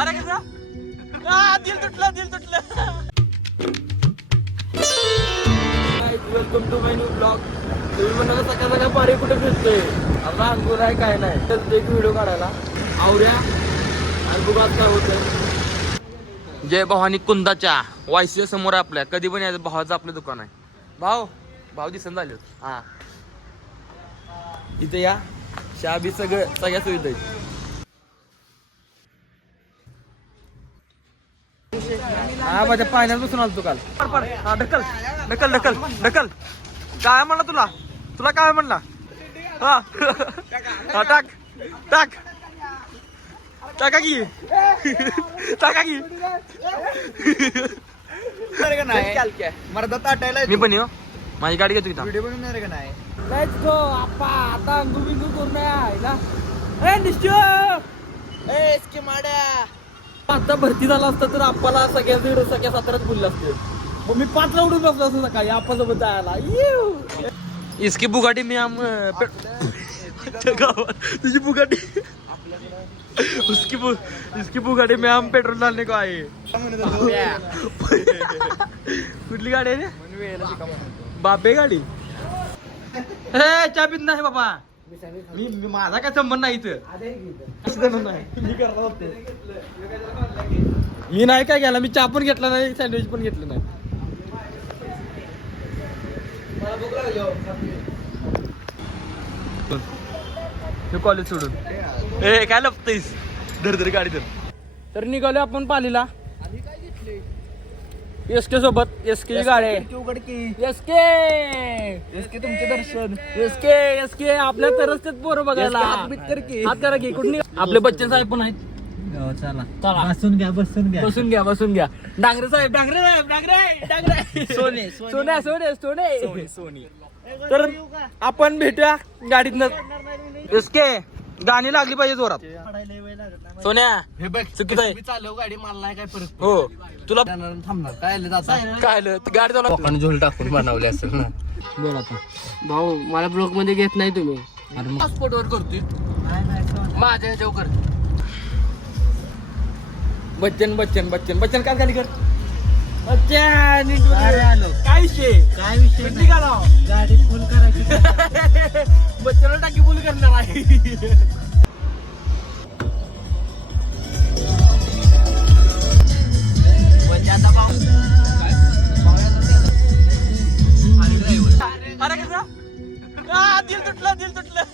अरे कसं आ, दिल तुटलं दिल तुटलं welcome to my new blog तुम्ही म्हणाला सकाळ सकाळ पारे कुठे फिरतोय आपला अंगूर आहे काय नाही तर एक व्हिडिओ काढायला आवड्या आणि काय होतं जय भवानी कुंदाच्या वायसी समोर आपल्या कधी पण यायचं भावाचं आपलं दुकान आहे भाव भाव दिसन झाले हा इथे या शाबी सगळं सगळ्या सुविधा आहेत हा माझ्या पाण्यात बसून आलो तू काल हा ढकल ढकल ढकल ढकल काय म्हणला तुला तुला काय म्हणला हा हा टाक टाक टाका की टाका काय मर्दा ताटायला मी पण हो माझी गाडी घेतो इथं व्हिडिओ बनवणार का नाही लेट्स गो आप्पा आता अंगू बिंगू करून राहिला ए निश्चय ए इसके माड्या आता भरती झाला असता तर आपला सगळ्या दीड सगळ्या सातारात बोलले असते मग मी पाचला उडून बसलो असतो सकाळी आपासोबत जायला इसकी बुगाटी मी आम तुझी बुगाटी इसकी बुगाटी मी आम पेट्रोल डालने को आहे कुठली गाडी आहे बाबे बापे गाडी हे चा नाही बाबा मी माझा काय संबंध नाही इथं नाही मी नाही काय घ्यायला मी चहा पण घेतला नाही सँडविच पण घेतलं नाही कॉलेज हो. सोडून ए काय लपतेस धर धर गाडी धर तर निघालो आपण पालीला एसके सोबत एस के गाडी एसके तुमचे दर्शन एस के आपल्या तरच पोरं बघायला हात करा की आपले बच्चन साहेब पण आहेत हो, चला बसून घ्या बसून घ्या बसून घ्या बसून घ्या डांगरे साहेब डांगरे साहेब डांगरे डांगरे सोने सोने सोने सोने सोने तर आपण भेटूया गाडीतन एस के गाणी लागली पाहिजे जोरात सोन्या हे बघ चुकी आहे. मी चालव गाडी मला नाही काय फरक हो तुला थांबणार काय आलं जाता? काय आलं? गाडी चालव लोकांनी झोल टाकून बनवले असेल ना बोल आता भाऊ मला ब्लॉक मध्ये घेत नाही तुम्ही अरे मग पासपोर्ट वर करतोय माझ्या ह्याच्यावर कर बच्चन बच्चन बच्चन बच्चन काय गाडी कर बच्चन इंटू दे. काय विषय काय विषय गाडी फुल करायची बच्चनला टाकी फुल करणार आहे अरे आ, दिल तुटलं दिल तुटलं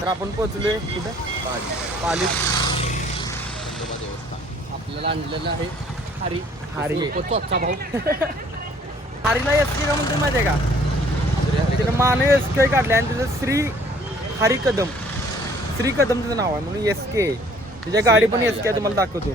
तर आपण पोहोचलोय कुठे पाली आपल्याला आणलेलं आहे हरी हरी. स्वतःचा भाऊ हरीला एस के का म्हणते माहिती का तिथं मानव एस के काढले आणि तिथं श्री हरी कदम श्री कदम तिचं नाव आहे म्हणून एस के तिच्या गाडी पण एस के तुम्हाला दाखवतो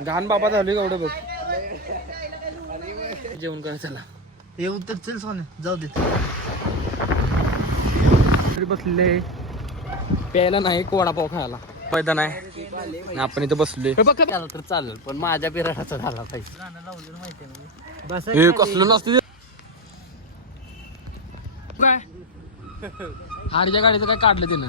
घाण बाबा झाली एवढं बघ जेवण करा चला येऊ तर चल सोने जाऊ दे बसले प्यायला नाही कोडापाव खायला फायदा नाही आपण इथं बसलोय तर चालेल पण माझ्या बिराडाचा झाला पाहिजे कसलं नसतं हाडच्या गाडीचं काय काढलं तिनं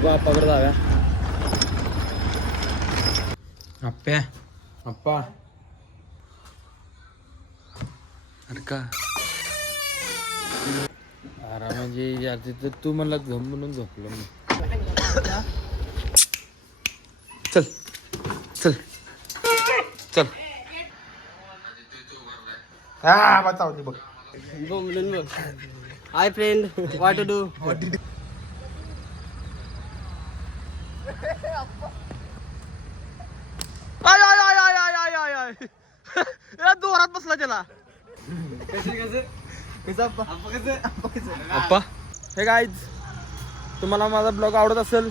बघू अरे का तू मला झम म्हणून झोपलो मी चल चल चल हा बघ हाय फ्रेंड व्हॉट डू त्याला अप्पा हे काय तुम्हाला माझा ब्लॉग आवडत असेल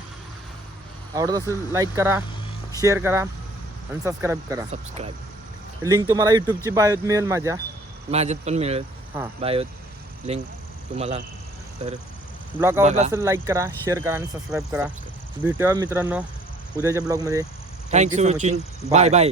आवडत असेल लाईक करा शेअर करा आणि सबस्क्राईब करा सबस्क्राईब लिंक तुम्हाला युट्यूबची बायोत मिळेल माझ्या माझ्यात पण मिळेल हां बायोत लिंक तुम्हाला तर ब्लॉग आवडला असेल लाईक करा शेअर करा आणि सबस्क्राईब करा भेटूया मित्रांनो उद्याच्या ब्लॉगमध्ये thank you so much bye bye